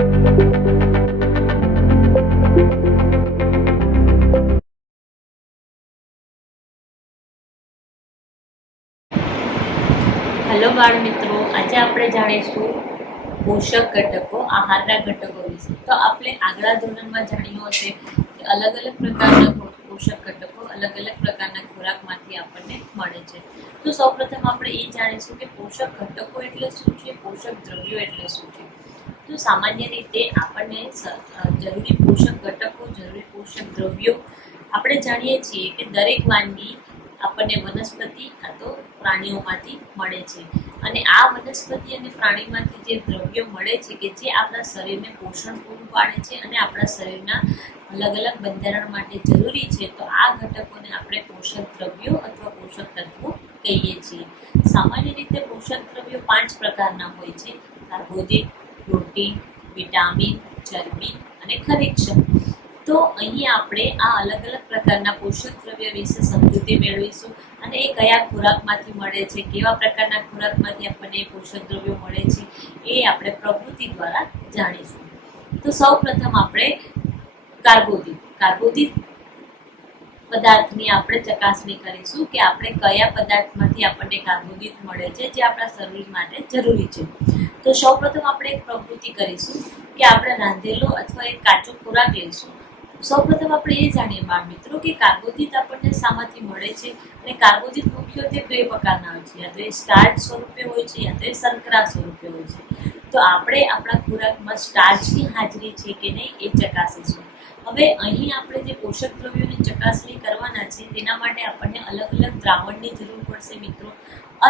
Hello બાળ મિત્રો, આજે આપણે જાણીશું પોષક ઘટકો, આહારના ઘટકો વિશે. તો આપણે આગલા ધોરણમાં જાણ્યું હશે કે અલગ અલગ પ્રકારના પોષક ઘટકો અલગ અલગ પ્રકારના ખોરાકમાંથી આપણને મળે છે. તો સૌપ્રથમ આપણે એ જાણીશું કે પોષક ઘટકો એટલે શું છે, પોષક દ્રવ્યો એટલે શું છે. તો સામાન્ય રીતે આપણને જરૂરી પોષક ઘટકો, જરૂરી પોષક દ્રવ્યો આપણે જાણીએ છીએ કે દરેક વાનગી આપણને વનસ્પતિ તો પ્રાણીઓમાંથી મળે છે. અને આ વનસ્પતિ અને પ્રાણીમાંથી જે દ્રવ્યો મળે છે કે જે આપણા શરીરને પોષણ પૂરું પાડે છે અને આપણા શરીરના અલગ અલગ બંધારણ માટે જરૂરી છે, તો આ ઘટકોને આપણે પોષક દ્રવ્યો અથવા પોષક તત્વો કહીએ છીએ. સામાન્ય રીતે પોષક દ્રવ્યો 5 પ્રકારના હોય છે: કાર્બોદિત, પ્રોટીન, વિટામિન, ચરબી અને ખનિજ. તો અહીં આપણે આ અલગ અલગ પ્રકારના પોષક દ્રવ્ય વિશે સમજૂતી મેળવીશું અને એ કયા ખોરાકમાંથી મળે છે, કેવા પ્રકારના ખોરાકમાંથી આપણને પોષક દ્રવ્યો મળે છે, એ આપણે પ્રવૃત્તિ દ્વારા જાણીશું. તો સૌ પ્રથમ આપણે કાર્બોદિત પદાર્થની આપણે ચકાસણી કરીશું કે આપણે કયા પદાર્થમાંથી આપણને કાર્બોદિત મળે છે જે આપણા શરીર માટે જરૂરી છે. તો સૌ પ્રથમ આપણે એક પ્રવૃત્તિ કરીશું કે આપણે રાંધેલો અથવા એક કાચો ખોરાક લઈશું. સૌપ્રથમ આપણે એ જાણીએ બાળ મિત્રો કે કાર્બોદિત આપણને શામાંથી મળે છે. અને કાર્બોદિત મુખ્યત્વે 2 પ્રકારના હોય છે: યા તો એ સ્ટાર્ચ સ્વરૂપે હોય છે, યા તો એ શર્કરા સ્વરૂપે હોય છે. તો આપણે આપણા ખોરાકમાં સ્ટાર્ચની હાજરી છે કે નહીં એ ચકાસીશું. હવે અહીં આપણે જે પોષક દ્રવ્યોની ચકાસણી કરવાના છે તેના માટે આપણને અલગ અલગ દ્રાવણની જરૂર પડશે મિત્રો,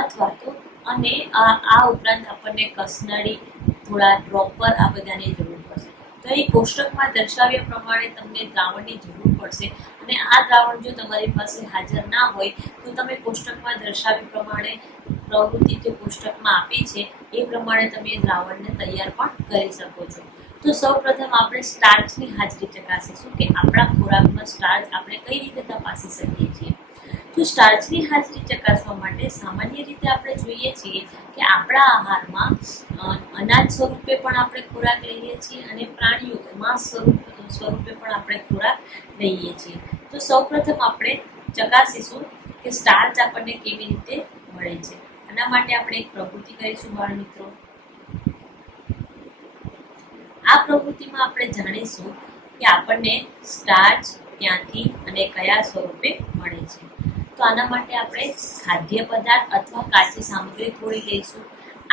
અથવા તો અને આ ઉપરાંત આપણને કસનળી, થોડા ડ્રોપર, આ બધાની જરૂર પડશે. તો એ કોષ્ટકમાં દર્શાવ્યા પ્રમાણે તમને દ્રાવણની જરૂર પડશે. અને આ દ્રાવણ જો તમારી પાસે હાજર ના હોય તો તમે કોષ્ટકમાં દર્શાવ્યા પ્રમાણે પ્રવૃત્તિ જે કોષ્ટકમાં આપી છે એ પ્રમાણે તમે એ દ્રાવણને તૈયાર પણ કરી શકો છો. તો સૌ પ્રથમ આપણે સ્ટાર્ચની હાજરી ચકાસીશું કે આપણા ખોરાકમાં સ્ટાર્ચ આપણે કઈ રીતે તપાસી શકીએ છીએ. તો સ્ટાર્ચની હાજરી ચકાસવા માટે સામાન્ય રીતે આપણે જોઈએ છીએ કે આપણા આહારમાં અનાજ સ્વરૂપે પણ આપણે ખોરાક લઈએ છીએ અને પ્રાણીઓ માંસ સ્વરૂપે પણ આપણે ખોરાક લઈએ છીએ. તો સૌપ્રથમ આપણે ચકાસીશું કે સ્ટાર્ચ આપણને કેવી રીતે મળે છે. આના માટે આપણે એક પ્રવૃત્તિ કરીશું બાળ મિત્રો. આ પ્રવૃત્તિમાં આપણે જાણીશું કે આપણને સ્ટાર્ચ ક્યાંથી અને કયા સ્વરૂપે મળે છે. તો આના માટે આપણે ખાદ્ય પદાર્થ અથવા કાચી સામગ્રી થોડી લઈશું.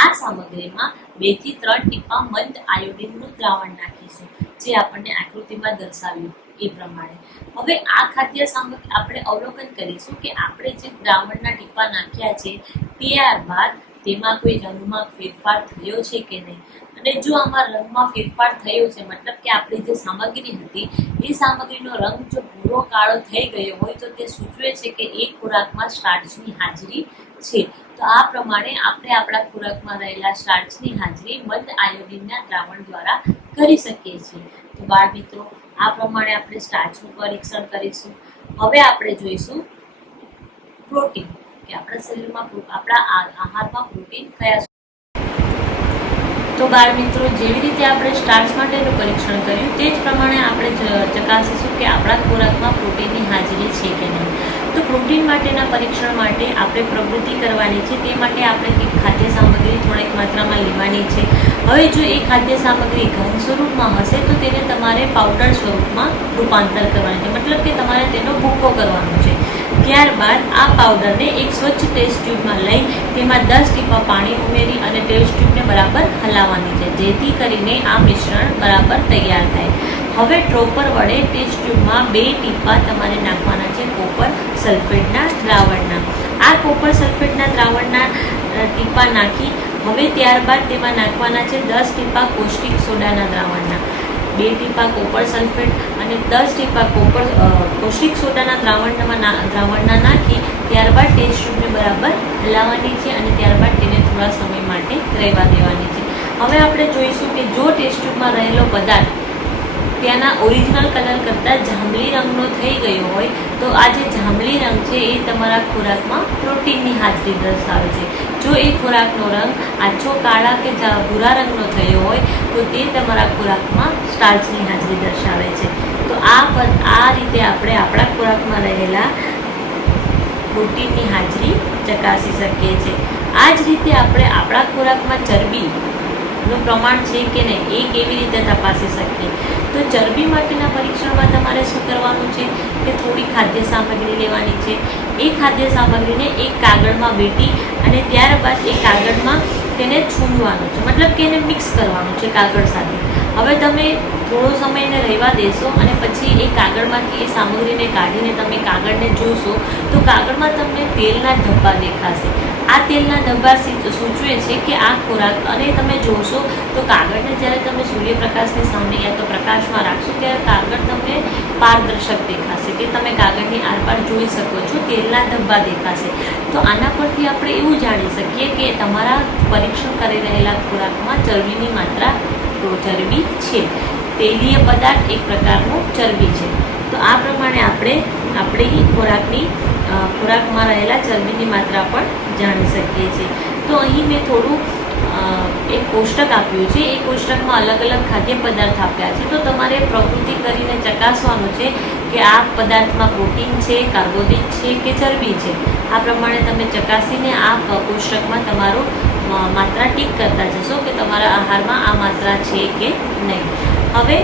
આ સામગ્રીમાં 2 થી 3 ટીપા મંદ આયોડિનનું દ્રાવણ નાખીશું, જે આપણને આકૃતિમાં દર્શાવ્યું એ પ્રમાણે. હવે આ ખાદ્ય સામગ્રી આપણે અવલોકન કરીશું કે આપણે જે દ્રાવણના ટીપા નાખ્યા છે ત્યારબાદ તેમાં કોઈ રંગમાં ફેરફાર થયો છે કે નહીં. અને જો આમાં રંગમાં ફેરફાર થયો છે, મતલબ કે આપણી જે સામગ્રી હતી એ સામગ્રીનો રંગ જો ભૂરો કાળો થઈ ગયો હોય તો તે સૂચવે છે કે એ ખોરાકમાં સ્ટાર્ચની હાજરી છે. તો આ પ્રમાણે આપણે આપણા ખોરાકમાં રહેલા સ્ટાર્ચની હાજરી મંદ આયોડિનના દ્રાવણ દ્વારા કરી શકીએ છીએ. તો બાળ મિત્રો, આ પ્રમાણે આપણે સ્ટાર્ચનું પરીક્ષણ કરીશું. હવે આપણે જોઈશું પ્રોટીન, કે આપણા શરીરમાં આપણા આહારમાં પ્રોટીન કયા. તો બાળ મિત્રો, જેવી રીતે આપણે સ્ટાર્ચ માટેનું પરીક્ષણ કર્યું તે જ પ્રમાણે આપણે ચકાસીશું કે આપણા ખોરાકમાં પ્રોટીનની હાજરી છે કે નહીં. તો પ્રોટીન માટેના પરીક્ષણ માટે આપણે પ્રવૃત્તિ કરવાની છે. તે માટે આપણે એક ખાદ્ય સામગ્રી થોડીક માત્રામાં લેવાની છે. હવે જો એ ખાદ્ય સામગ્રી ઘન સ્વરૂપમાં હશે તો તેને તમારે પાવડર સ્વરૂપમાં રૂપાંતર કરવાની છે, મતલબ કે તમારે તેનો ભૂકો કરવાનો છે. ત્યારબાદ આ પાવડરને એક સ્વચ્છ ટેસ્ટ ટ્યુબમાં લઈ તેમાં 10 ટીપા પાણી ઉમેરી અને ટેસ્ટ ટ્યુબને બરાબર હલાવવાની છે, જેથી કરીને આ મિશ્રણ બરાબર તૈયાર થાય. હવે ડ્રોપર વડે ટેસ્ટ ટ્યુબમાં 2 ટીપા તમારે નાખવાના છે કોપર સલ્ફેટના દ્રાવણના. આ કોપર સલ્ફેટના દ્રાવણના ટીપા નાખી હવે ત્યારબાદ તેમાં નાખવાના છે 10 ટીપા કોસ્ટિક સોડાના દ્રાવણના. 2 ટીપા કોપર સલ્ફેટ અને 10 ટીપા કોસ્ટિક સોડાના દ્રાવણના નાખી ત્યારબાદ ટેસ્ટ ટ્યુબને બરાબર હલાવવાની છે અને ત્યારબાદ તેને થોડા સમય માટે રહેવા દેવાની છે. હવે આપણે જોઈશું કે જો ટેસ્ટ ટ્યુબમાં રહેલો પદાર્થ ત્યાંના ઓરિજિનલ કલર કરતાં જાંબલી રંગનો થઈ ગયો હોય તો આ જે જાંબલી રંગ છે એ તમારા ખોરાકમાં પ્રોટીનની હાજરી દર્શાવે છે. જો એ ખોરાકનો રંગ આછો કાળા કે ભૂરા રંગનો થયો હોય તો તે તમારા ખોરાકમાં સ્ટાર્ચની હાજરી દર્શાવે છે. તો આ રીતે આપણે આપણા ખોરાકમાં રહેલા પ્રોટીનની હાજરી ચકાસી શકીએ છીએ. આ જ રીતે આપણે આપણા ખોરાકમાં ચરબીનું પ્રમાણ છે કે નહીં એ કેવી રીતે તપાસી શકીએ. તો ચરબી માટેના પરીક્ષણમાં તમારે શું કરવાનું છે કે થોડી ખાદ્ય સામગ્રી લેવાની છે. એ ખાદ્ય સામગ્રીને એક કાગળમાં વેટી અને ત્યારબાદ એ કાગળમાં તેને છૂંદવાનું છે, મતલબ કે એને મિક્સ કરવાનું છે કાગળ સાથે. હવે તમે થોડો સમય એને રહેવા દેશો અને પછી એ કાગળમાંથી એ સામગ્રીને કાઢીને તમે કાગળને જોશો તો કાગળમાં તમને તેલના ધબ્બા દેખાશે. આ તેલના ધબ્બા સૂચવે છે કે આ ખોરાક, અને તમે જોશો તો કાગળને જ્યારે તમે સૂર્યપ્રકાશની સામે યા તો પ્રકાશમાં રાખશો ત્યારે કાગળ તમને પારદર્શક દેખાશે, કે તમે કાગળની આરપાર જોઈ શકો છો, તેલના ધબ્બા દેખાશે. તો આના પરથી આપણે એવું જાણી શકીએ કે તમારા પરીક્ષણ કરી રહેલા ખોરાકમાં ચરબીની માત્રા ચરબી છે. તેલીય પદાર્થ એક પ્રકારનો ચરબી છે. તો આ પ્રમાણે આપણે આપણી ખોરાકમાં રહેલા ચરબીની માત્રા પણ જાણી શકીએ છીએ. તો અહીં મેં થોડું એક કોષ્ટક આપ્યું છે. એ કોષ્ટકમાં અલગ અલગ ખાદ્ય પદાર્થ આપ્યા છે. તો તમારે પ્રકૃતિ કરીને ચકાસવાનું છે કે આ પદાર્થમાં પ્રોટીન છે, કાર્બોદિત છે કે ચરબી છે. આ પ્રમાણે તમે ચકાસીને આ કોષ્ટકમાં તમારું માત્રા ટીક કરતા જશો કે તમારા આહારમાં આ માત્રા છે કે નહીં. હવે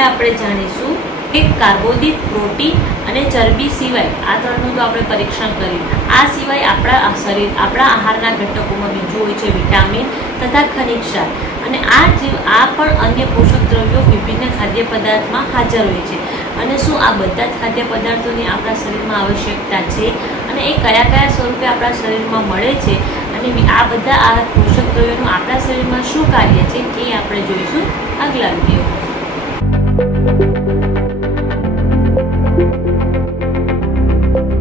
આપણે જાણીશું કે કાર્બોદિત, પ્રોટીન અને ચરબી સિવાય આ ત્રણનું તો આપણે પરીક્ષણ કર્યું. આ સિવાય આપણા આહારના ઘટકોમાં બીજું હોય છે વિટામિન તથા ખનિજ ક્ષાર, અને આ પણ અન્ય પોષક દ્રવ્યો વિભિન્ન ખાદ્ય પદાર્થમાં હાજર હોય છે. અને શું આ બધા જ ખાદ્ય પદાર્થોની આપણા શરીરમાં આવશ્યકતા છે, અને એ કયા કયા સ્વરૂપે આપણા શરીરમાં મળે છે, અને આ બધા પોષક દ્રવ્યોનું આપણા શરીરમાં શું કાર્ય છે એ આપણે જોઈશું આગલા વિડીયો.